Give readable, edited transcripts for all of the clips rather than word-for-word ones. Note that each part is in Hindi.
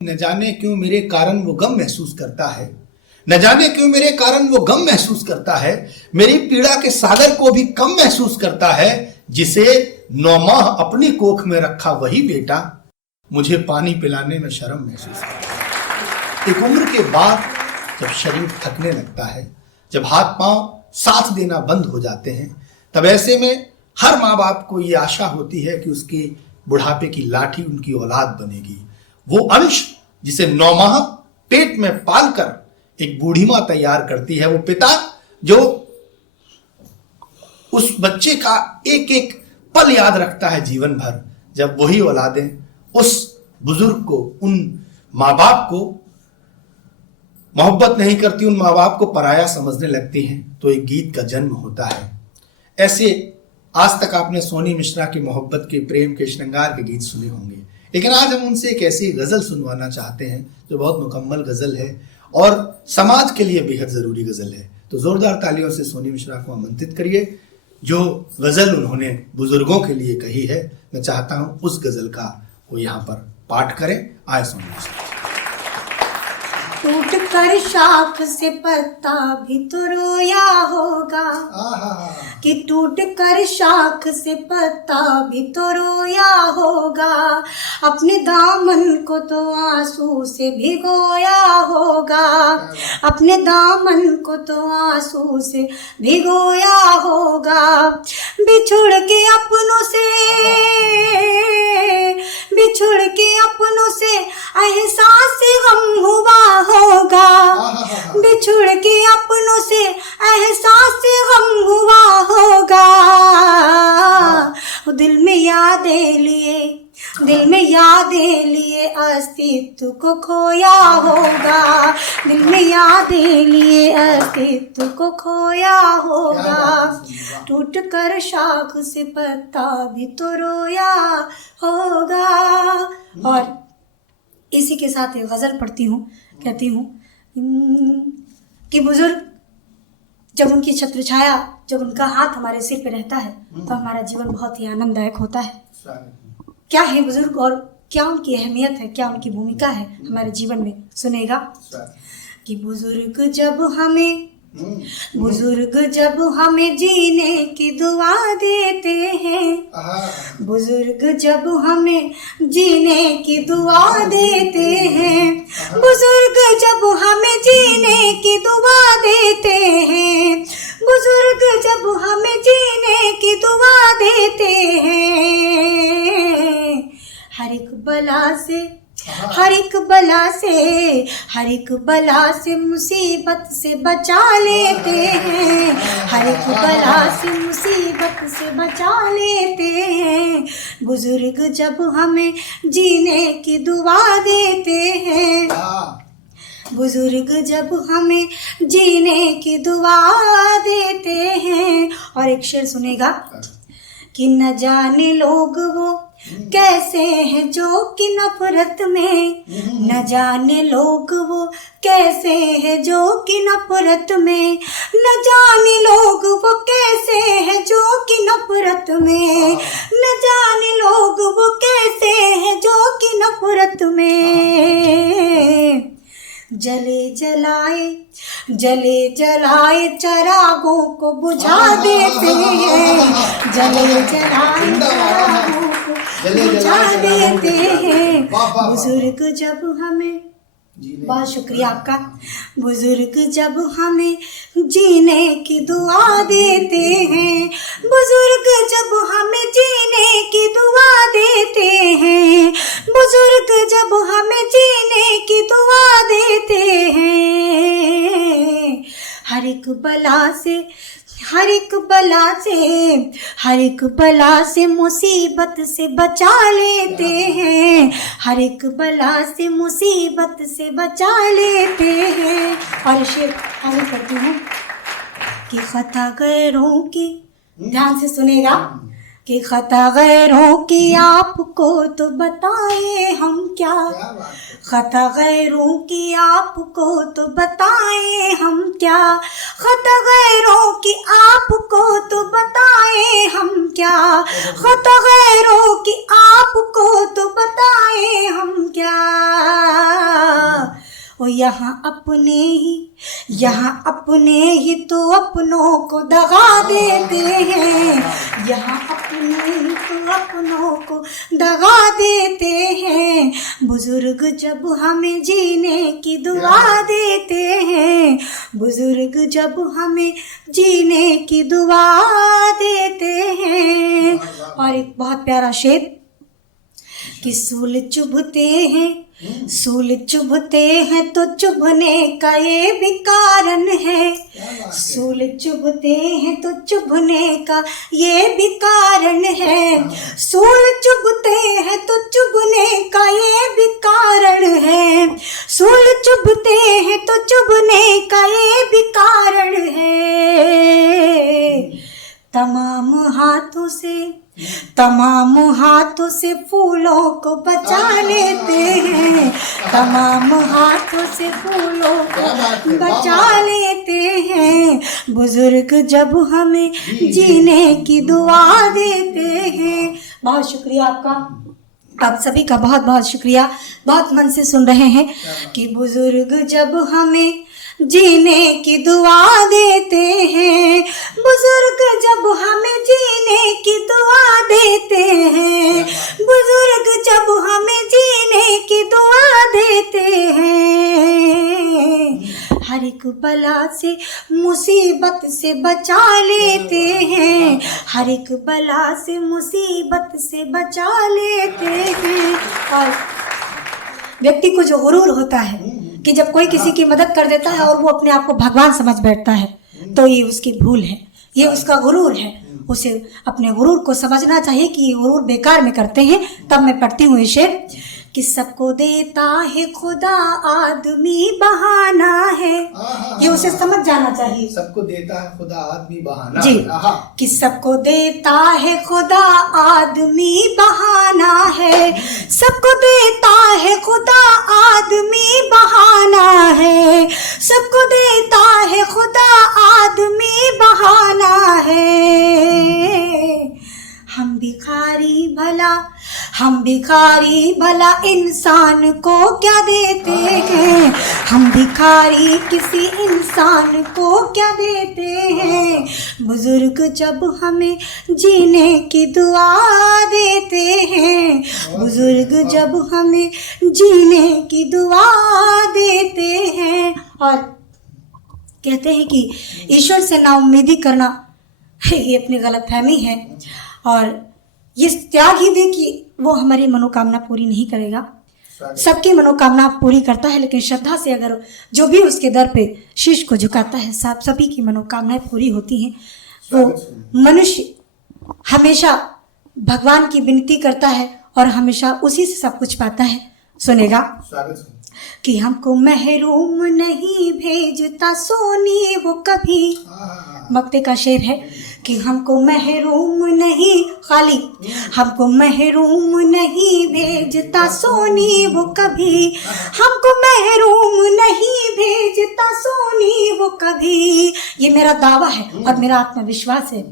न जाने क्यों मेरे कारण वो गम महसूस करता है, न जाने क्यों मेरे कारण वो गम महसूस करता है। मेरी पीड़ा के सागर को भी कम महसूस करता है। जिसे 9 माह अपनी कोख में रखा वही बेटा मुझे पानी पिलाने में शर्म महसूस करता है। एक उम्र के बाद जब शरीर थकने लगता है, जब हाथ पांव साथ देना बंद हो जाते हैं, तब ऐसे में हर माँ बाप को ये आशा होती है कि उसके बुढ़ापे की लाठी उनकी औलाद बनेगी। वो अंश जिसे 9 माह पेट में पालकर एक बूढ़ी मां तैयार करती है, वो पिता जो उस बच्चे का एक एक पल याद रखता है जीवन भर। जब वही औलादें उस बुजुर्ग को, उन माँ बाप को मोहब्बत नहीं करती, उन माँ बाप को पराया समझने लगती हैं, तो एक गीत का जन्म होता है। ऐसे आज तक आपने सोनी मिश्रा की मोहब्बत के, प्रेम के, श्रृंगार के गीत सुने होंगे, लेकिन आज हम उनसे एक ऐसी गजल सुनवाना चाहते हैं जो बहुत मुकम्मल गजल है और समाज के लिए बेहद जरूरी गजल है। तो जोरदार तालियों से सोनी मिश्रा को आमंत्रित करिए। जो गजल उन्होंने बुजुर्गों के लिए कही है, मैं चाहता हूं उस गजल का वो यहाँ पर पाठ करें। आए सोनी मिश्रा। टूट कर शाख से पत्ता भी तो रोया होगा, कि टूट कर शाख से पत्ता भी तो रोया होगा। अपने दामन को तो आंसू से भिगोया होगा, अपने दामन को तो आंसू से भिगोया होगा। बिछुड़ के अपनों से, बिछुड़ के अपनों से एहसास गम हुआ होगा, बिछुड़ के अपनों से एहसास गम हुआ होगा। दिल में यादें लिए, दिल में यादें लिए अस्तित्व को खोया होगा, दिल में यादें लिए अस्तित्व को खोया होगा। टूट कर शाख से पत्ता भी तो रोया होगा। और इसी के साथ एक गज़ल पढ़ती हूँ, कहती हूँ कि बुजुर्ग जब उनकी छत्र छाया, जब उनका हाथ हमारे सिर पे रहता है तो हमारा जीवन बहुत ही आनंददायक होता है। क्या है बुजुर्ग और क्या उनकी अहमियत है, क्या उनकी भूमिका है हमारे जीवन में, सुनेगा। कि बुजुर्ग जब हमें, बुजुर्ग जब हमें जीने की दुआ देते हैं, बुजुर्ग जब हमें जीने की दुआ देते हैं, बुजुर्ग जब हमें जीने की दुआ देते हैं, बुजुर्ग जब हमें जीने की दुआ देते हैं। हर एक बला से, हर एक बला से, हर एक बला से मुसीबत से बचा लेते हैं, हर एक बला से मुसीबत से बचा लेते हैं। बुजुर्ग जब हमें जीने की दुआ देते हैं, बुजुर्ग जब हमें जीने की दुआ देते हैं। और एक शेर सुनेगा कि न जाने लोग वो कैसे हैं जो कि नफरत में, न जाने लोग वो कैसे हैं जो कि नफरत में, न जाने लोग वो कैसे हैं जो कि नफरत में, न जाने लोग वो कैसे हैं जो कि नफरत में। जले जलाए, जले जलाए चिरागों को बुझा देते हैं, जले जलाए चिरागों को बुझा देते हैं। बुजुर्ग जब हमें, बहुत शुक्रिया आपका, बुजुर्ग जब हमें जीने की दुआ देते हैं, बुजुर्ग जब हमें जीने की दुआ देते हैं, बुजुर्ग जब हमें जीने की दुआ देते हैं। हर एक बला से, हर एक बला से, हर एक बला से मुसीबत से बचा लेते हैं, हर एक बला से मुसीबत से बचा लेते हैं। और शेर आगे करती हूँ कि खता गैरों की, ध्यान से सुनेगा, कि खता गैरों की आपको तो बताएं हम क्या, खता गैरों की आपको तो बताएं हम क्या, खता गैरों की आपको तो बताएं हम क्या, खता गैरों की आपको तो बताएं हम क्या। और यहाँ अपने ही तो अपनों को दगा देते हैं, यहाँ अपने ही तो अपनों को दगा देते हैं। बुजुर्ग जब हमें जीने की दुआ देते हैं, बुजुर्ग जब हमें जीने की दुआ देते हैं। और एक बहुत प्यारा शेर कि सूल चुभते हैं तो चुभने का ये भी कारण है, सूल चुभते हैं तो चुभने का ये भी कारण है, सूल चुभते हैं तो चुभने का ये भी कारण है, सूल चुभते हैं तो चुभने का ये भी कारण है। तमाम हाथों से फूलों को बचा लेते हैं, तमाम हाथों से फूलों को बचा लेते हैं। बुजुर्ग जब हमें जीने की दुआ देते हैं। बहुत शुक्रिया आपका, आप सभी का बहुत बहुत शुक्रिया, बहुत मन से सुन रहे हैं कि बुजुर्ग जब हमें जीने की दुआ देते हैं, बुजुर्ग जब हमें जीने की दुआ देते हैं, बुजुर्ग जब हमें जीने की दुआ देते हैं। हर एक बला से मुसीबत से बचा लेते हैं, हर एक बला से मुसीबत से बचा लेते हैं। और व्यक्ति को जो गुरूर होता है कि जब कोई किसी की मदद कर देता है और वो अपने आप को भगवान समझ बैठता है, तो ये उसकी भूल है, ये उसका गुरूर है। उसे अपने गुरूर को समझना चाहिए कि ये गुरूर बेकार में करते हैं। तब मैं पढ़ती हूँ ये शेर कि सबको देता है खुदा आदमी बहाना है, ये उसे समझ जाना चाहिए। सबको देता है खुदा आदमी बहाना जी, कि सबको देता है खुदा आदमी बहाना है, सबको देता है खुदा आदमी बहाना है, सबको देता है खुदा आदमी बहाना है। हम भिखारी भला इंसान को क्या देते हैं, हम भिखारी किसी इंसान को क्या देते हैं। बुजुर्ग जब हमें जीने की दुआ देते हैं, बुजुर्ग जब हमें जीने की दुआ देते हैं। और कहते हैं कि ईश्वर से नाउम्मीदी करना ये अपनी गलतफहमी है, और ये त्याग ही दे कि वो हमारी मनोकामना पूरी नहीं करेगा। सबकी मनोकामना पूरी करता है, लेकिन श्रद्धा से अगर जो भी उसके दर पे शीश को झुकाता है, सभी की मनोकामनाएं पूरी होती हैं। वो मनुष्य हमेशा भगवान की विनती करता है और हमेशा उसी से सब कुछ पाता है। सुनेगा कि हमको महरूम नहीं भेजता सोनी वो कभी, मक्ते का शेर है कि हमको महरूम नहीं, खाली हमको महरूम नहीं भेजता सोनी वो कभी, हमको महरूम नहीं भेजता सोनी वो कभी। ये मेरा दावा है और मेरा आत्मविश्वास है।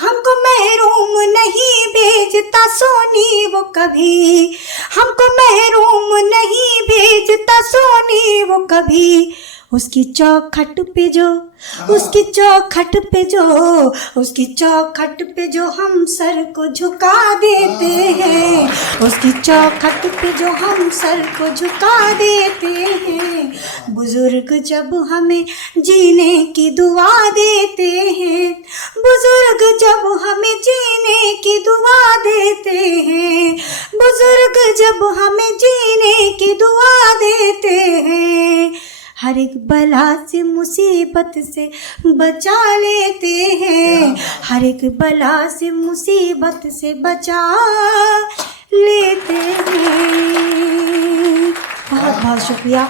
हमको महरूम नहीं भेजता सोनी वो कभी, हमको महरूम नहीं भेजता सोनी वो कभी। उसकी चौखट पे जो, उसकी चौखट पे जो, उसकी चौखट पे जो हम सर को झुका देते हैं, उसकी चौखट पे जो हम सर को झुका देते हैं। बुजुर्ग जब हमें जीने की दुआ देते हैं, बुजुर्ग जब हमें जीने की दुआ देते हैं, बुजुर्ग जब हमें जीने की दुआ देते हैं। हर एक बला से मुसीबत से बचा लेते हैं, हर एक बला से मुसीबत से बचा लेते हैं। बहुत बहुत शुक्रिया।